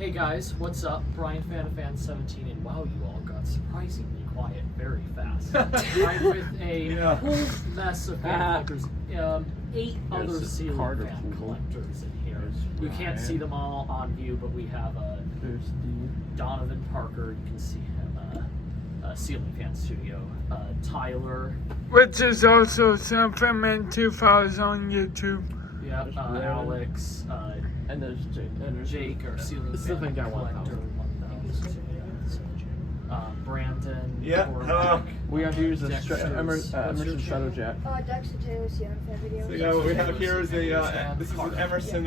Hey guys, what's up? Brian Fan17, and wow, you all got surprisingly quiet very fast. I'm with a whole mess of fan collectors. 8 other ceiling fan collectors in here. You can't see them all on view, but we have Donovan Parker. You can see him. Ceiling Fan Studio. Tyler, which is also Superman 2000 on YouTube. Yeah, Alex, and there's Jake, our ceiling fan collector. Brandon. Yeah, hello. We are here is Emerson Sratojet. Dexter Taylor, Ceiling Fan Video. So what we have here is this is an Emerson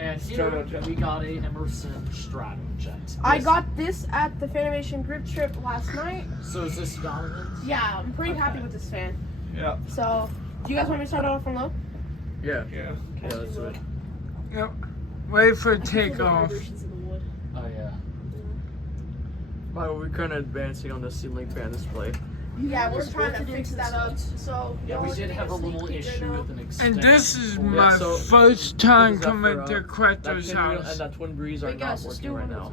And here we got a Emerson Sratojet. I got this at the Fanimation group trip last night. So is this Donovan's? Yeah, I'm pretty happy with this fan. Yeah. So, do you guys want me to start off from low? Yeah. Yeah. Okay, let's do it. Yep. Wait for takeoff. Oh yeah. Wow, we're kind of advancing on the ceiling fan display. Yeah, we're trying to fix that up. So, Yeah, we did have a little issue with an extension. And this is cord. my so first time this is coming for, to Queto's that house. and that twin breeze are Wait, guys, not let's working do right one now.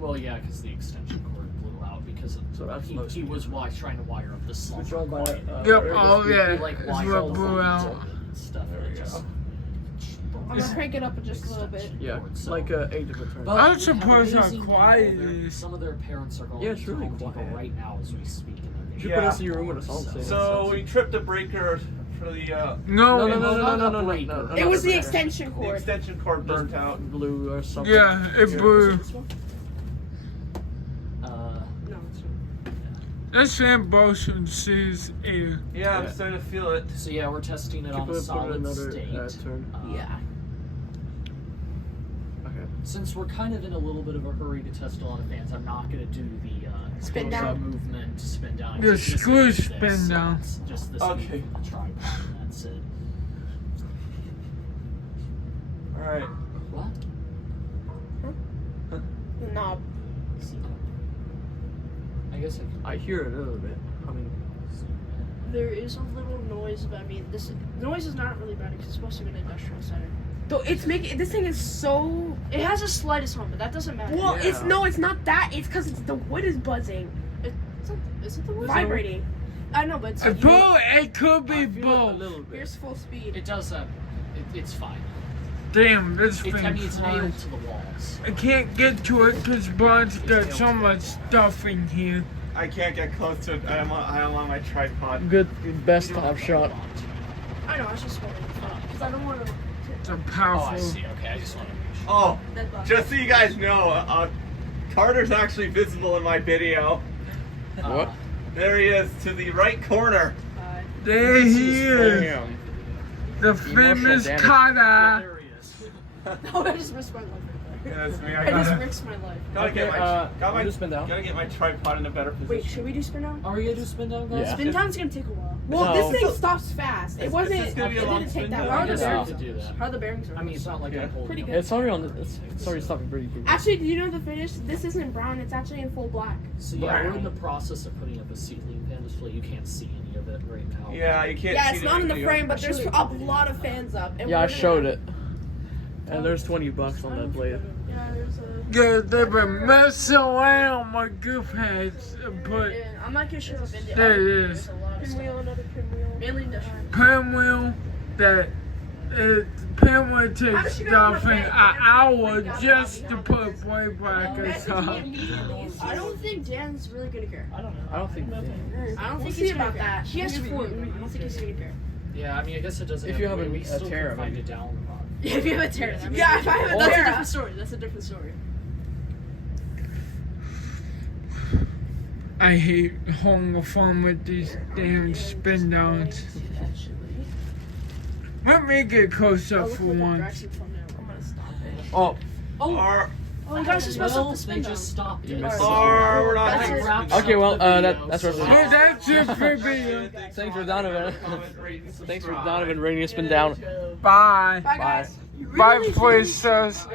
Well, yeah, because the extension cord blew out because So that's he was trying to wire up the slump. Controlled by, Yep, oh yeah, Like it's wire what blew out. and stuff. There we It just- I'm gonna crank it up just a little bit. Yeah, So- like 8 different turns. But I'm we have surprised how amazing quiet people. it is. Some of their parents are going Yeah, it's to really Home Depot quiet. right now as we speak. You should Yeah. put us in your room with us all. So we tripped a breaker for the No, It was the extension. extension the cord. extension cord burnt out. Blue or something. Yeah, it blew. No, it's not. This fan motion sees air. Yeah, I'm starting to feel it. So yeah, we're testing it You on a put it solid another state. turn. Yeah. Okay. Since we're kind of in a little bit of a hurry to test a lot of fans, I'm not going to do the Spin close-up down. movement, spin down. The It's just screw gonna be spin this. down. It's just this Okay. from the tripod, and that's it. All right. What? The knob. I guess I can. I hear it a little bit. I mean, There is a little noise, but I mean, this noise is not really bad because it's supposed to be an industrial center. Though it's making this thing is so. It has the slightest hum, but that doesn't matter. Well, Yeah. it's not that. It's because the wood is buzzing, Is it the wood? vibrating. I know, but it's It could be I feel it a both. little bit. Here's full speed. It does have. It's fine. Damn, this I thing mean, it's flies. nailed to the walls. I can't get to it because Bron's got so much stuff in here. I can't get close to it. I'm on my tripod. Good best top shot. I know. I was just wondering because I don't want to. It's a Oh, powerful. I see. Okay, I just want to. Oh, just so you guys know, Carter's actually visible in my video. What? There he is, to the right corner. There he is. Damn. The famous damage. Kata. There he is. No, I just risked my life. Yeah, that's me. I just risked my life. Gotta get Okay, my, do spin down. gotta get my tripod in a better position. Wait, should we do spin down? Are we gonna do spin down, guys? Yeah. Spin down's gonna take a while. Well, No. this thing stops fast. It Is wasn't. this gonna be a it long didn't take spin that down? I long. guess I have to to do that. How are the bearings are? I mean, it's not like Yeah. I'm holding. Pretty it. good. It's already on. It's already stopping pretty quickly. Actually, do you know the finish? This isn't brown. It's actually in full black. So yeah, we're in the process of putting up a ceiling fan display. You can't see any of it right now. Yeah, you can't Yeah, see it's not in the video. frame, but there's a lot of fans up. And Yeah, we're I gonna- showed it. And there's $20 on that blade. Yeah, there's a. Yeah, they've been messing around my goof heads, but Yeah, I'm not gonna show the video. there it There's is. a lot of Pinwheel, stuff. another pinwheel. Mainly industrial. Pinwheel that pinwheel takes stuff in an hour just to put way back or something. I don't think Dan's really gonna care. I don't think. I don't We'll think see he's about gonna care. that. He has 4. I don't think he's gonna care. Yeah, I mean, I guess it doesn't. If you have to a- we a still tear, can find maybe. it down. Yeah, if you have a tear. I mean, Yeah, if I have a that's tear. a different story. That's a different story. I hate holding the phone with these damn spin downs. Let me get close up for once. I'm gonna stop it. Oh, Or, Oh, you guys just messed up Well, the they spin down. just stopped it. missed it. or we're not That's taking it. screens. Okay, well, that's So- Russell. Oh, that's it for me. Thanks for Donovan. Comment, rate, and Thanks for subscribe. Donovan bringing us spin down. Bye. Bye, guys. Bye, places.